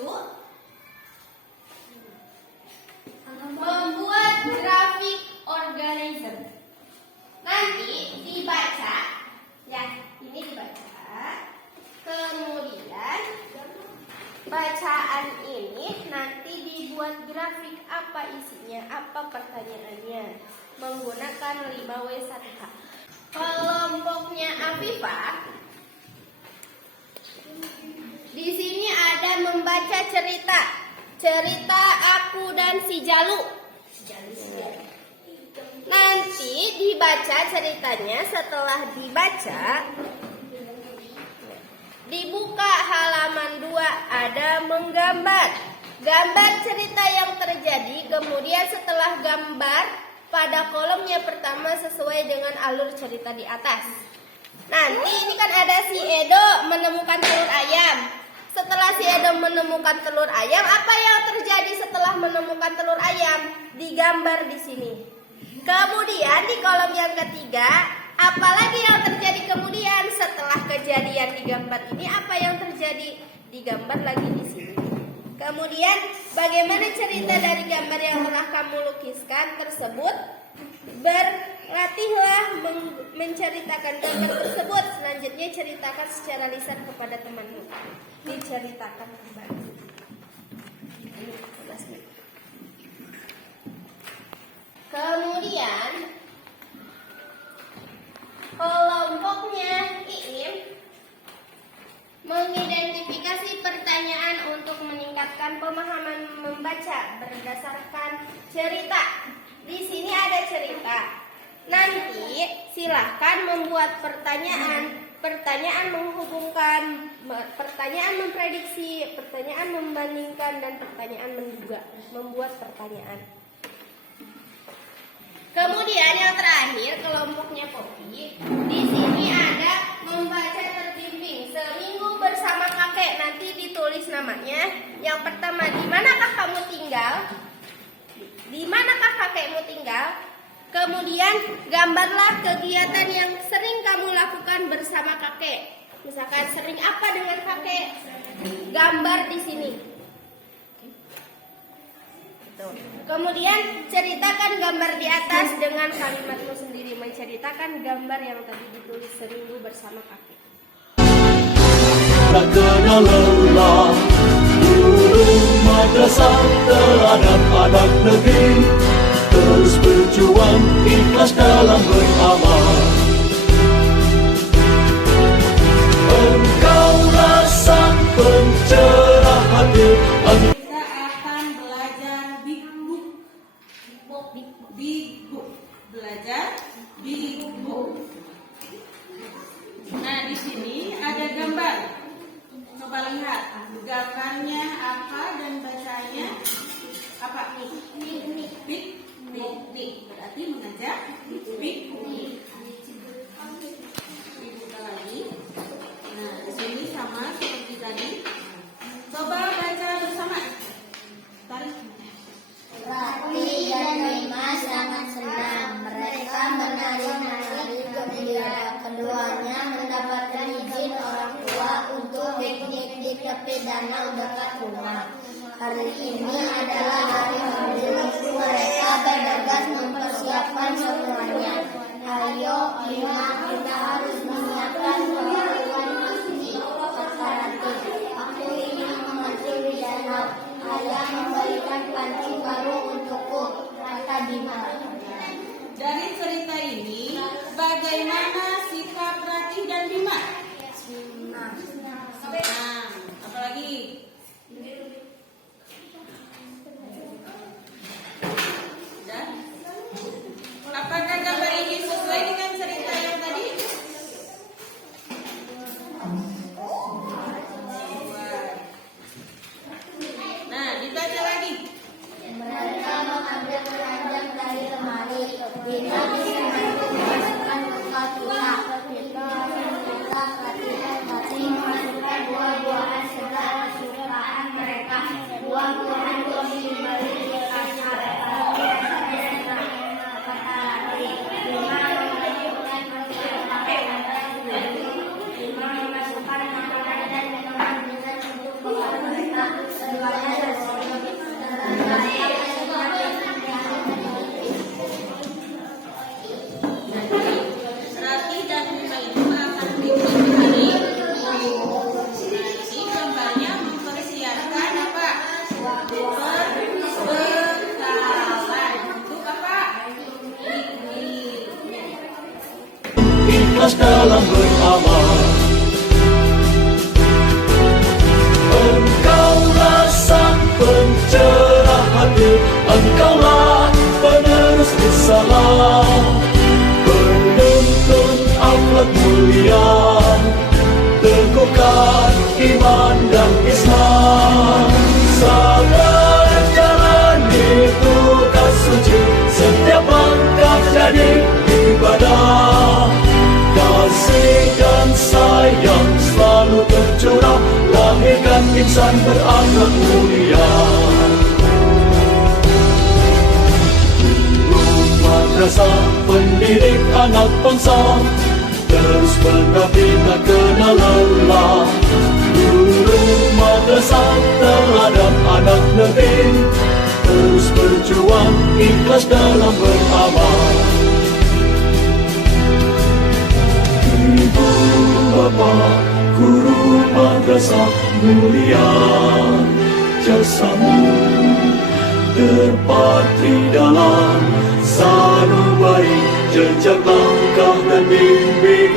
lucu. Membuat grafik organism. Nanti dibaca, ya, ini dibaca. Kemudian bacaan ini nanti dibuat grafik, apa isinya, apa pertanyaannya, menggunakan 5W1H. Kelompoknya Afifah, di sini ada membaca cerita aku dan si Jalu. Nanti dibaca ceritanya. Setelah dibaca, dibuka halaman 2, ada menggambar. Gambar cerita yang terjadi. Kemudian setelah gambar, pada kolomnya pertama sesuai dengan alur cerita di atas. Nanti ini kan ada si Edo menemukan telur ayam. Setelah si Edo menemukan telur ayam, apa yang terjadi setelah menemukan telur ayam? Digambar di sini. Kemudian di kolom yang ketiga, apalagi yang terjadi kemudian setelah kejadian digambar ini, apa yang terjadi? Digambar lagi di sini. Kemudian bagaimana cerita dari gambar yang telah kamu lukiskan tersebut? Berlatihlah menceritakan gambar tersebut. Selanjutnya ceritakan secara lisan kepada temanmu. Diceritakan kembali. Kemudian kelompoknya Iim mengidentifikasi pertanyaan untuk meningkatkan pemahaman membaca berdasarkan cerita. Di sini ada cerita. Nanti silahkan membuat pertanyaan. Pertanyaan menghubungkan, pertanyaan memprediksi, pertanyaan membandingkan, dan pertanyaan menduga. Membuat pertanyaan. Kemudian yang terakhir kelompoknya Poppy. Di sini ada membaca terbimbing seminggu bersama kakek. Nanti ditulis namanya. Yang pertama, di manakah kamu tinggal? Di manakah kakekmu tinggal? Kemudian gambarlah kegiatan yang sering kamu lakukan bersama kakek. Misalkan sering apa dengan kakek? Gambar di sini. Kemudian ceritakan gambar di atas dengan kalimatmu sendiri, menceritakan gambar yang tadi ditulis seminggu bersama kakek. Tak kenal lelah, guru madrasah terhadap anak negeri, terus berjuang ikhlas dalam beramal. Engkaulah sang pencerah hati. Big book. Belajar big book. Nah, di sini ada gambar. Coba lihat gambarnya apa dan bacanya apa? Big. Berarti mengajar big. Dibuka lagi. Nah, di sini sama seperti tadi. Coba baca bersama. Tarik. Rati dan Rima sangat senang. Mereka menari-nari, kemudian keduanya mendapatkan izin orang tua untuk piknik di tepi danau dekat rumah. Hari ini adalah hari Minggu. Mereka bergegas mempersiapkan semuanya. Ayo, Rima, kita harus menyiapkan peralatan pasti. Kata Rati, aku ingin memancing di danau. Ayah memberikan pancing baru untukku, kata Bima. Dari cerita ini, bagaimana sikap Ratih dan Bima? Senang. Apalagi? Sudah? Apakah gambar ini sesuai dengan cerita yang tadi? beramal. Engkaulah sang pencerah hati, engkaulah penerus risalah, penuntun akhlak mulia, teguhkan iman dan Islam. Sabar jalani tugas suci, setiap langkah jadi ibadah. Kasih dan sayang selalu tercurah, lahirkan insan berakhlak mulia. Guru madrasah pendidik anak bangsa, terus mengabdi tak kenal lelah. Guru madrasah teladan anak negeri, terus berjuang ikhlas dalam beramal. Ibu bapa guru madrasah, mulia jasamu, terpatri dalam sanubari jejak langkah dan bimbing.